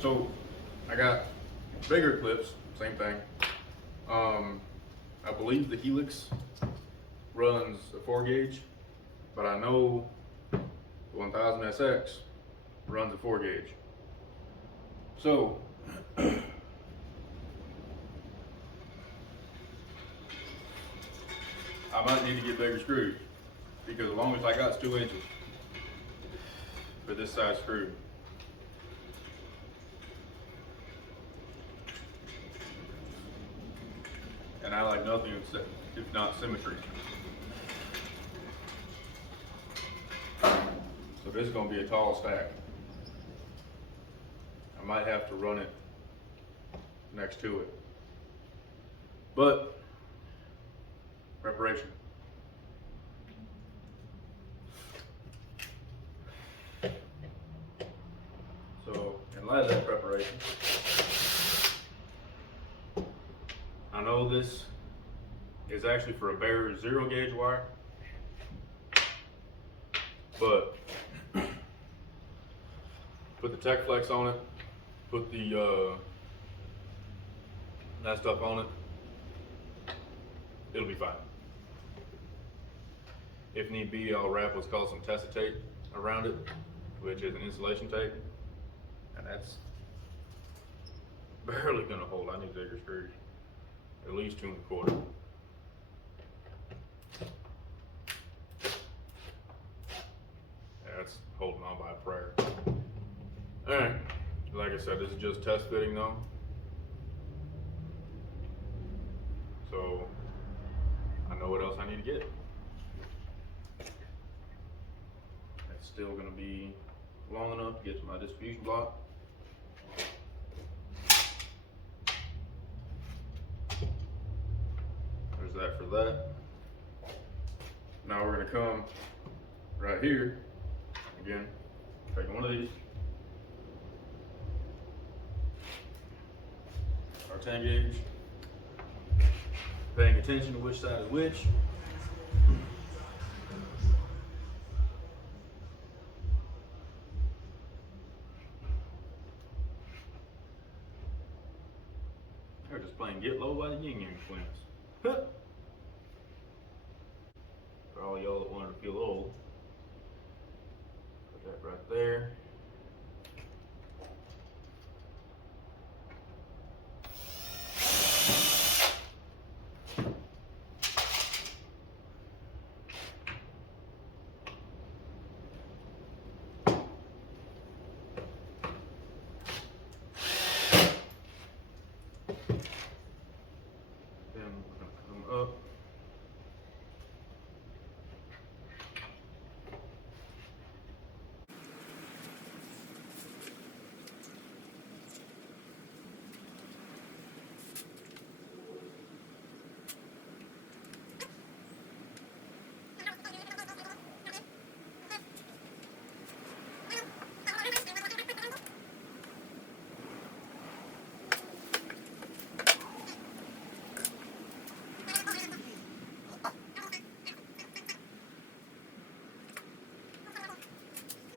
So I got bigger clips, same thing. I believe the Helix runs a 4 gauge, but I know the 1000 SX runs a 4 gauge. So I might need to get bigger screws, because the longest I got is 2 inches for this size screw. And I like nothing if not symmetry. So this is going to be a tall stack. I might have to run it next to it. But preparation. So in light of that preparation, I know this is actually for a bare 0 gauge wire, but put the Tech Flex on it, put the that stuff on it, it'll be fine. If need be, I'll wrap what's called some Tessa tape around it, which is an insulation tape, and that's barely gonna hold. I need bigger screws, at least 2 1/4. That's holding on by a prayer. All right, like I said, this is just test fitting though. So I know what else I need to get. It's still gonna be long enough to get to my distribution block. There's that for that. Now we're gonna come right here, again, taking one of these, our 10 gauge, paying attention to which side is which. They're just playing Get Low by the Yin Yang Twins. For all y'all that wanted to feel old, put that right there. Then we're going to come up.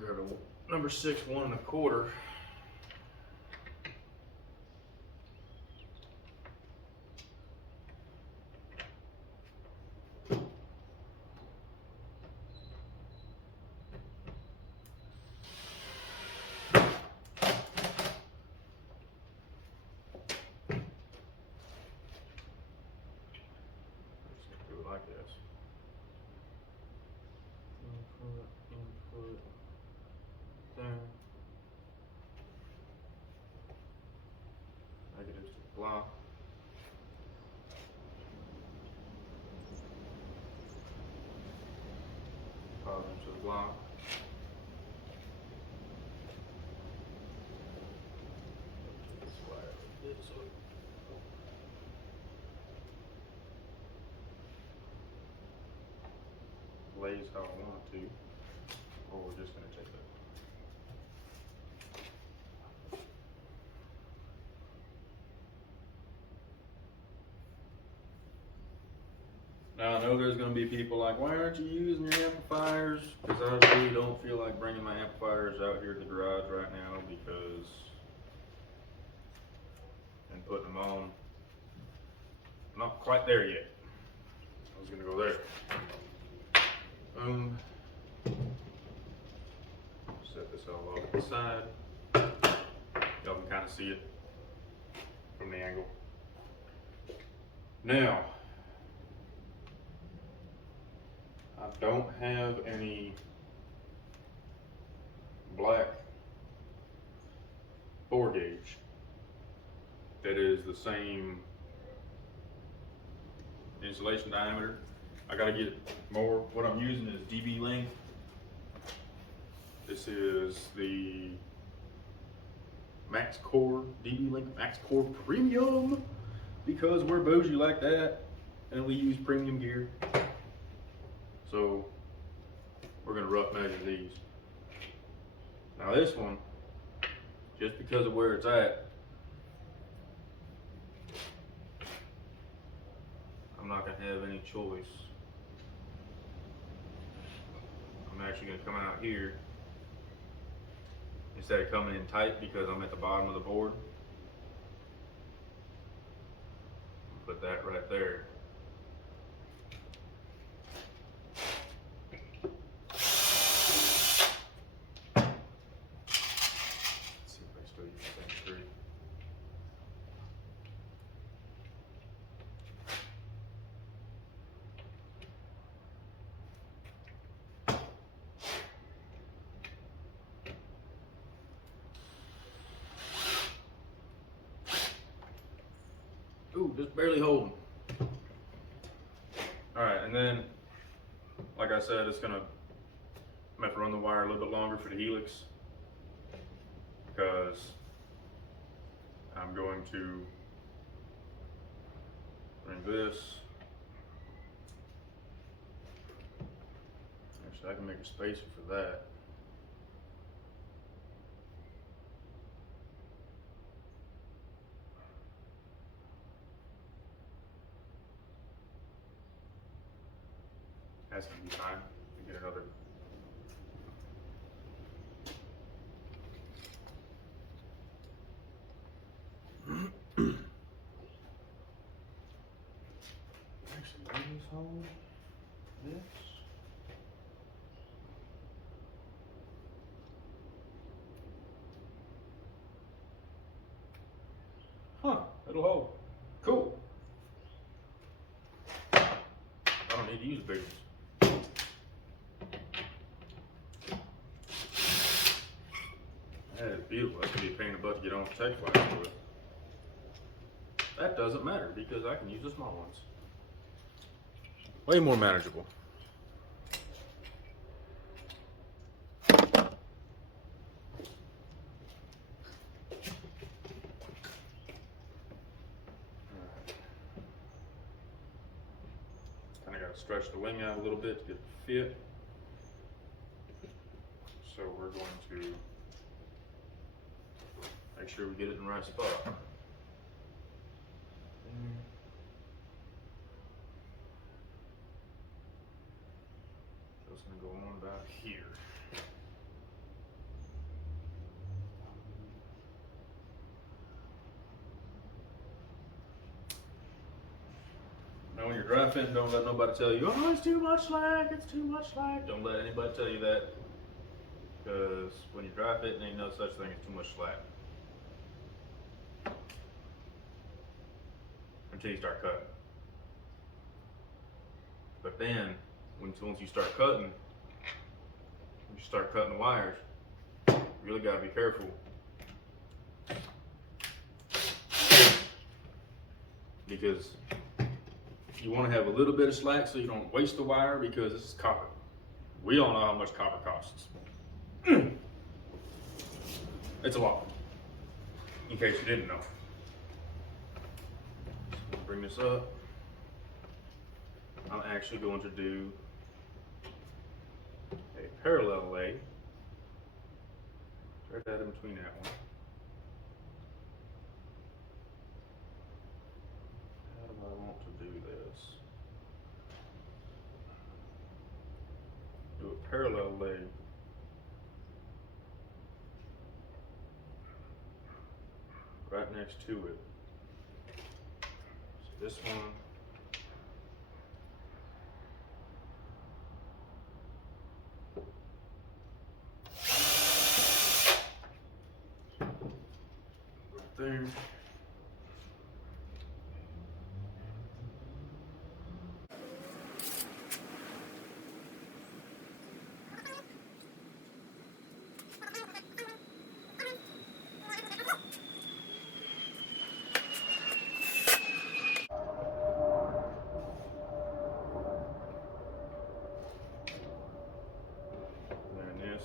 Go to number 6, 1 1/4. Just do it like this. Input. There. Negatives to the block. Positives to the block. This wire like this. Lays how I want it to, or we're just going to take that. Now I know there's going to be people like, why aren't you using your amplifiers? Because I really don't feel like bringing my amplifiers out here to the garage right now, because and putting them on. Not quite there yet. I was gonna go there. Set this all off to the side. Y'all can kind of see it from the angle. Now, I don't have any black 4 gauge that is the same insulation diameter. I gotta get more. What I'm using is DB length. This is the Max Core, DB length Max Core Premium, because we're bougie like that and we use premium gear. So we're gonna rough measure these. Now this one, just because of where it's at, I'm not gonna have any choice. I'm actually gonna come out here instead of coming in tight because I'm at the bottom of the board. Put that right there. Let's see if I still use pt3. Ooh, just barely holding. All right, and then, like I said, I'm gonna have to run the wire a little bit longer for the helix because I'm going to bring this. Actually, I can make a spacer for that. That's gonna be fine to get another. Actually, let me just hold this. Huh, it'll hold. Cool. I don't need to use big ones. That is beautiful. That's gonna be a pain in the butt to get on the tech flash with. That doesn't matter because I can use the small ones. Way more manageable. Kind of got to stretch the wing out a little bit to get it to fit. So we're going to make sure we get it in the right spot. So it's going to go on about here. Now when you're dry fitting, don't let nobody tell you, oh, it's too much slack, it's too much slack. Don't let anybody tell you that, because when you're dry fitting, ain't no such thing as too much slack. Until you start cutting. But then, once you start cutting, you start cutting the wires, you really gotta be careful. Because you wanna have a little bit of slack so you don't waste the wire, because this is copper. We all know how much copper costs. It's a lot, in case you didn't know. Bring this up. I'm actually going to do a parallel lay right that in between that one. How do I want to do this? Do a parallel lay right next to it. This one. There. And this.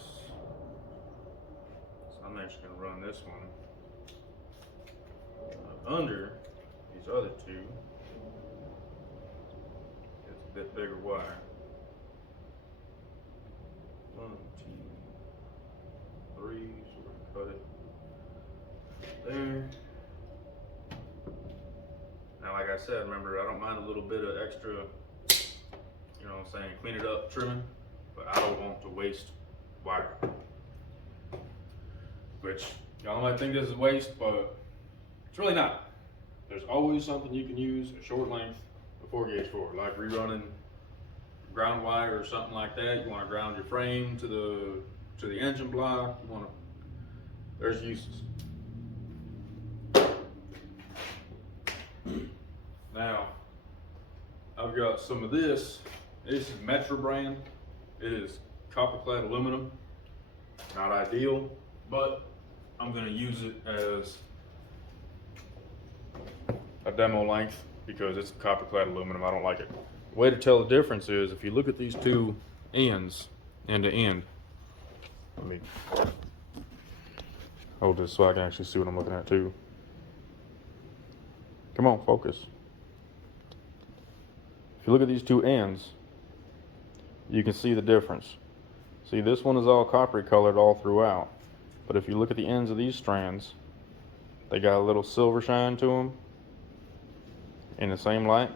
So I'm actually going to run this one under these other two. It's a bit bigger wire. 1, 2, 3. So we're going to cut it there. Now, like I said, remember, I don't mind a little bit of extra, you know what I'm saying, clean it up, trimming, but I don't want to waste wire. Which, y'all might think this is waste, but it's really not. There's always something you can use a short length of 4 gauge for, like rerunning ground wire or something like that. You want to ground your frame to the engine block. You want to, there's uses. Now, I've got some of this. This is Metro brand. It is copper clad aluminum. Not ideal, but I'm going to use it as a demo length because it's copper clad aluminum. I don't like it. The way to tell the difference is if you look at these two ends, end to end. Let me hold this so I can actually see what I'm looking at too. Come on, focus. If you look at these two ends, you can see the difference. See, this one is all coppery colored all throughout. But if you look at the ends of these strands, they got a little silver shine to them in the same light.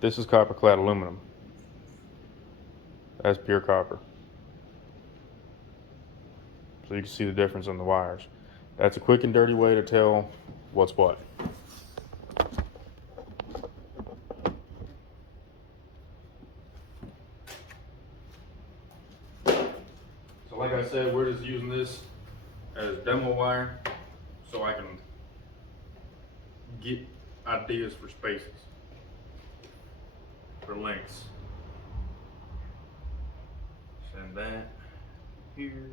This is copper clad aluminum. That's pure copper. So you can see the difference in the wires. That's a quick and dirty way to tell what's what. So like I said, we're just using this as demo wire so I can get ideas for spaces, for lengths. Send that here.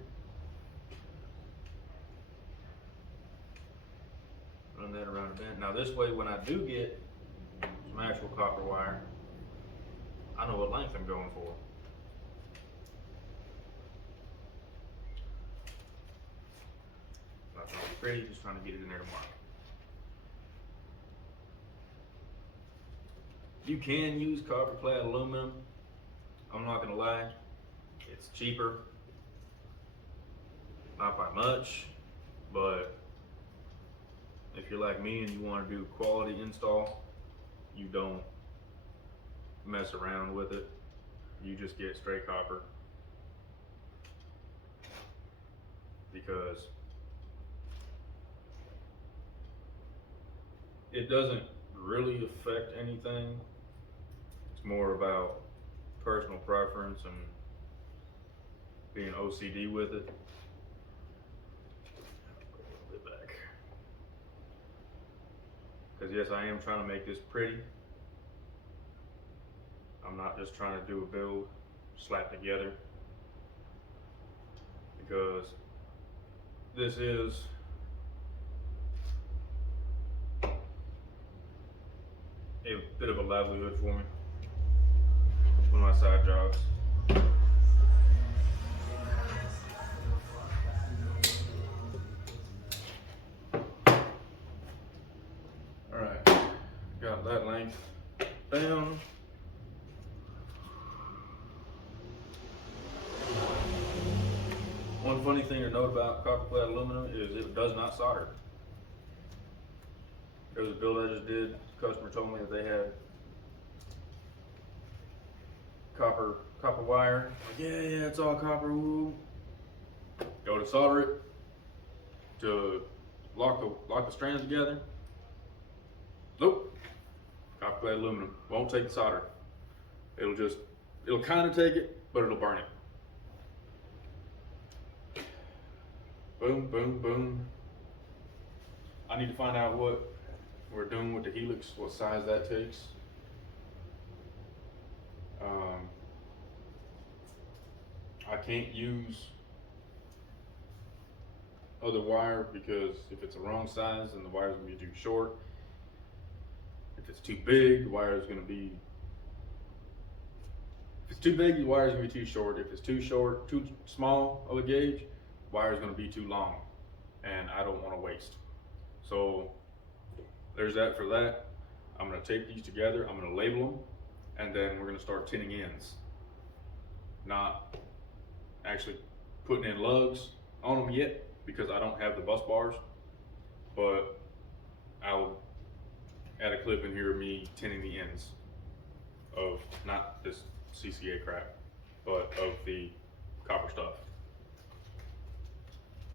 Run that around a bit. Now this way, when I do get some actual copper wire, I know what length I'm going for. Not trying to be pretty, just trying to get it in there tomorrow. You can use copper clad aluminum. I'm not gonna lie, it's cheaper. Not by much, but if you're like me and you want to do quality install, you don't mess around with it. You just get straight copper because it doesn't really affect anything. It's more about personal preference and being OCD with it. Because yes, I am trying to make this pretty. I'm not just trying to do a build, slap together. Because this is a bit of a livelihood for me. One of my side jobs. Got that length down. One funny thing to note about copper clad aluminum is it does not solder. There was a build I just did. The customer told me that they had copper wire. Like, yeah, it's all copper. Woo. Go to solder it to lock the strands together. Nope. Copper clad aluminum won't take the solder. It'll kind of take it, but it'll burn it. Boom, boom, boom. I need to find out what we're doing with the helix, what size that takes. I can't use other wire because if it's the wrong size, then the wire's gonna be too short. If it's too big, the wire is gonna be. If it's too big, the wire is gonna be too short. If it's too short, too small of a gauge, the wire is gonna be too long, and I don't want to waste. So there's that for that. I'm gonna tape these together. I'm gonna label them, and then we're gonna start tinning ends. Not actually putting in lugs on them yet because I don't have the bus bars, but I'll add a clip in here of me tinning the ends of not this CCA crap, but of the copper stuff.